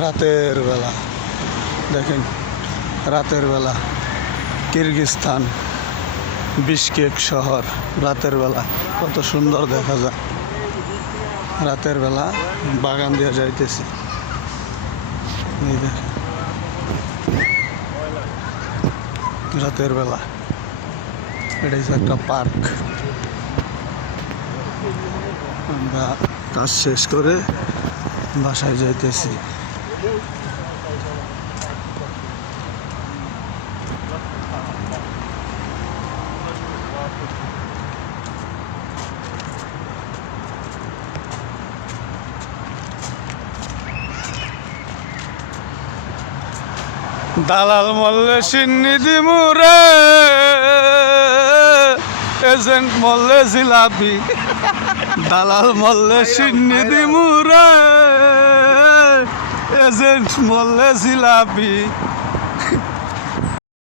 রাতের বেলা দেখেন, রাতের বেলা কিরগিজস্তান বিশকেক শহর রাতের বেলা কত সুন্দর দেখা যায়। রাতের বেলা বাগান দিয়ে যাইতেছি, এই দেখেন রাতের বেলা। এটা হচ্ছে একটা পার্ক। আমরা কাজ শেষ করে বাসায় যাইতেছি। দালাল মল্লে সিন্নি দিমুরে, এজেন্ট মল্লে জিলাপি। দালাল মল্লে সিন্নি দিমুরে, এজেন্ট মল্লে জিলাপি।